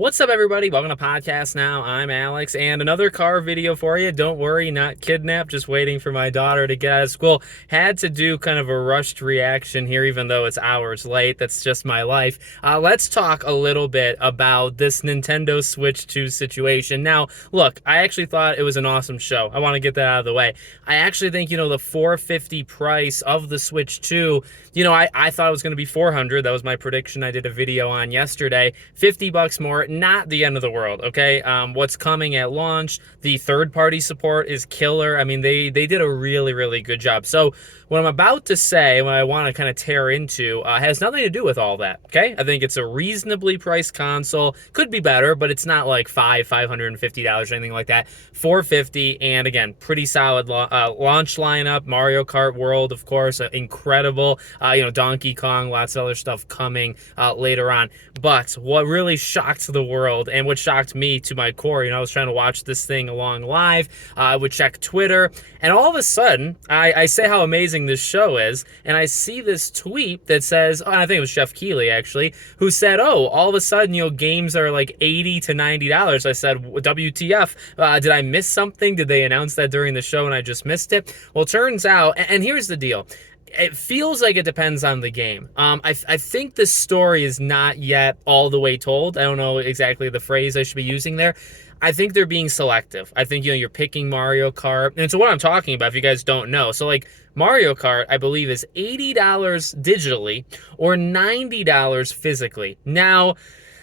What's up, everybody? Welcome to Podcast Now. I'm Alex, and another car video for you. Don't worry, not kidnapped, just waiting for my daughter to get out of school. Had to do kind of a rushed reaction here, even though it's hours late. That's just my life. Let's talk a little bit about this Nintendo Switch 2 situation. Now, look, I actually thought it was an awesome show. I want to get that out of the way. I actually think, the $450 price of the Switch 2, I thought it was going to be $400. That was my prediction. I did a video on yesterday. $50 more. Not the end of the world, okay? What's coming at launch, the third-party support is killer. I mean, they did a really, really good job. So what I'm about to say, what I want to kind of tear into, has nothing to do with all that, okay? I think it's a reasonably priced console. Could be better, but it's not like $550 or anything like that. $450, and again, pretty solid launch lineup. Mario Kart World, of course, incredible. Donkey Kong, lots of other stuff coming later on. But what really shocked the world, and what shocked me to my core, I was trying to watch this thing along live. I would check Twitter, and all of a sudden, I say how amazing this show is, and I see this tweet that says, I think it was Jeff Keighley, actually, who said, all of a sudden, games are like $80 to $90. I said, WTF, did I miss something? Did they announce that during the show and I just missed it? Well, turns out, and here's the deal. It feels like it depends on the game. I think the story is not yet all the way told. I don't know exactly the phrase I should be using there. I think they're being selective. I think, you're picking Mario Kart. And so what I'm talking about, if you guys don't know, so like Mario Kart, I believe, is $80 digitally or $90 physically. Now,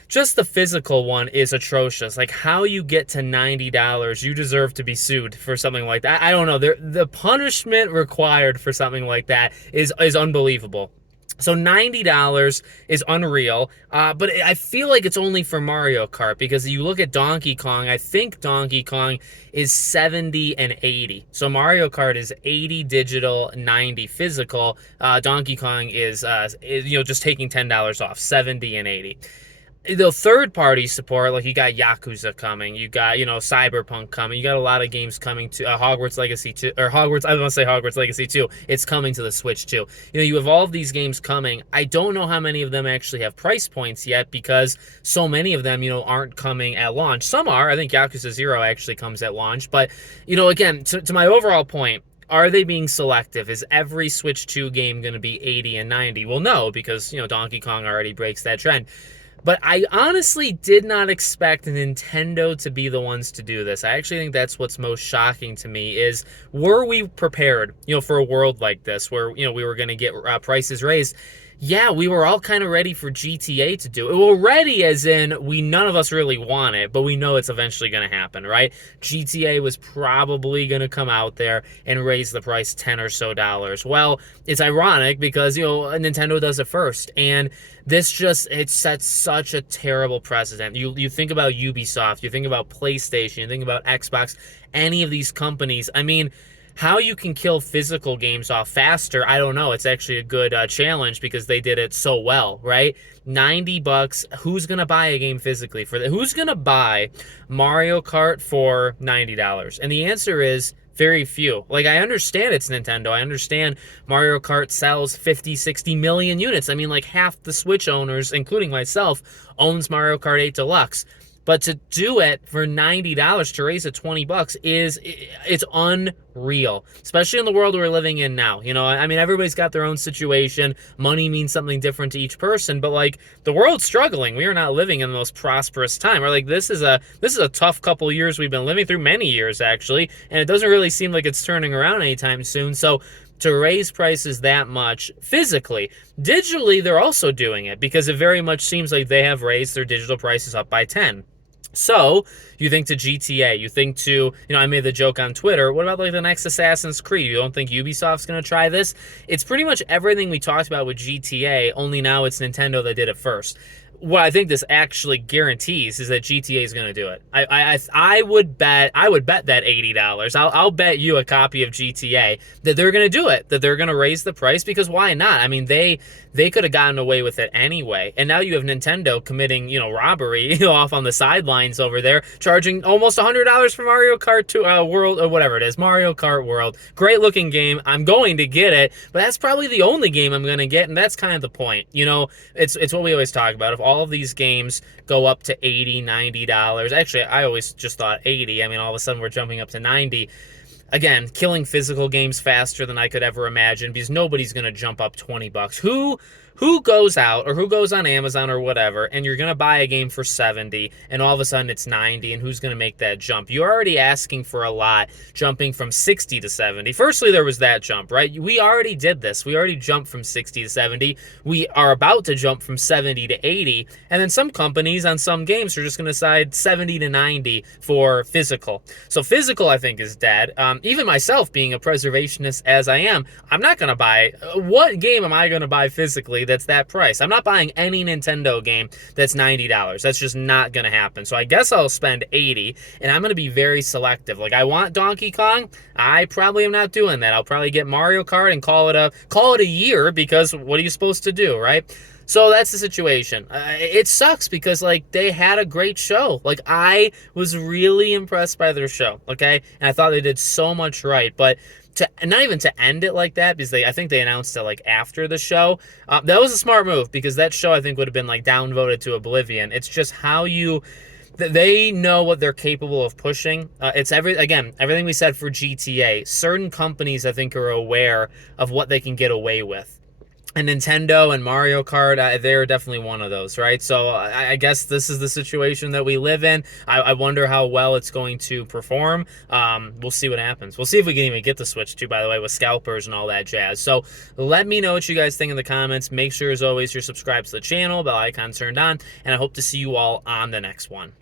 just the physical one is atrocious. Like, how you get to $90, you deserve to be sued for something like that. I don't know. The punishment required for something like that is unbelievable. So $90 is unreal, but I feel like it's only for Mario Kart, because you look at Donkey Kong, I think Donkey Kong is 70 and 80. So Mario Kart is 80 digital, 90 physical. Donkey Kong is just taking $10 off, 70 and 80. The third-party support, like you got Yakuza coming, you got, Cyberpunk coming, you got a lot of games coming to Hogwarts Legacy 2, or Hogwarts, I was going to say Hogwarts Legacy 2, it's coming to the Switch 2. You have all of these games coming. I don't know how many of them actually have price points yet, because so many of them, aren't coming at launch. Some are. I think Yakuza 0 actually comes at launch, but, again, to my overall point, are they being selective? Is every Switch 2 game going to be 80 and 90? Well, no, because, Donkey Kong already breaks that trend. But I honestly did not expect Nintendo to be the ones to do this. I actually think that's what's most shocking to me is, were we prepared, for a world like this where, we were going to get prices raised? Yeah, we were all kind of ready for GTA to do it. Well, ready as in none of us really want it, but we know it's eventually going to happen, right? GTA was probably going to come out there and raise the price $10 or so. Well, it's ironic because, Nintendo does it first, and this it sets such a terrible precedent. You think about Ubisoft, you think about PlayStation, you think about Xbox, any of these companies. I mean, how you can kill physical games off faster, I don't know. It's actually a good challenge, because they did it so well, right? $90. Who's going to buy a game physically for that? Who's going to buy Mario Kart for $90? And the answer is very few. Like, I understand it's Nintendo. I understand Mario Kart sells 50, 60 million units. I mean, like half the Switch owners, including myself, owns Mario Kart 8 Deluxe. But to do it for $90, to raise it $20, it's unreal, especially in the world we're living in now. I mean, everybody's got their own situation. Money means something different to each person, but like, the world's struggling. We are not living in the most prosperous time. We're like, this is a tough couple years we've been living through, many years actually, and it doesn't really seem like it's turning around anytime soon. So to raise prices that much physically, digitally, they're also doing it, because it very much seems like they have raised their digital prices up by 10. So, you think to GTA, you think to, I made the joke on Twitter, what about like the next Assassin's Creed? You don't think Ubisoft's going to try this? It's pretty much everything we talked about with GTA, only now it's Nintendo that did it first. What I think this actually guarantees is that GTA is going to do it. I would bet that $80. I'll bet you a copy of GTA that they're going to do it, that they're going to raise the price, because why not? I mean, they could have gotten away with it anyway. And now you have Nintendo committing, robbery, off on the sidelines over there, charging almost $100 for Mario Kart 2 World, or whatever it is, Mario Kart World. Great looking game. I'm going to get it, but that's probably the only game I'm going to get, and that's kind of the point. It's what we always talk about. If all of these games go up to $80, $90. Actually, I always just thought 80. I mean, all of a sudden we're jumping up to 90. Again, killing physical games faster than I could ever imagine, because nobody's going to jump up 20 bucks. Who goes out or who goes on Amazon or whatever, and you're going to buy a game for 70 and all of a sudden it's 90, and who's going to make that jump? You're already asking for a lot, jumping from 60 to 70. Firstly, there was that jump, right? We already did this. We already jumped from 60 to 70. We are about to jump from 70 to 80, and then some companies on some games are just going to decide 70 to 90 for physical. So physical, I think, is dead. Even myself, being a preservationist as I am, I'm not going to buy, what game am I going to buy physically that's that price? I'm not buying any Nintendo game that's $90. That's just not going to happen. So I guess I'll spend 80, and I'm going to be very selective. Like, I want Donkey Kong. I probably am not doing that. I'll probably get Mario Kart and call it a year, because what are you supposed to do, right? So that's the situation. It sucks because, like, they had a great show. Like, I was really impressed by their show, okay? And I thought they did so much right. But not even to end it like that, because I think they announced it, like, after the show. That was a smart move, because that show, I think, would have been, like, downvoted to oblivion. It's just how they know what they're capable of pushing. It's everything we said for GTA. Certain companies, I think, are aware of what they can get away with. And Nintendo and Mario Kart, they're definitely one of those, right? So I guess this is the situation that we live in. I wonder how well it's going to perform. We'll see what happens. We'll see if we can even get the Switch too, by the way, with scalpers and all that jazz. So let me know what you guys think in the comments. Make sure, as always, you're subscribed to the channel, bell icon turned on, and I hope to see you all on the next one.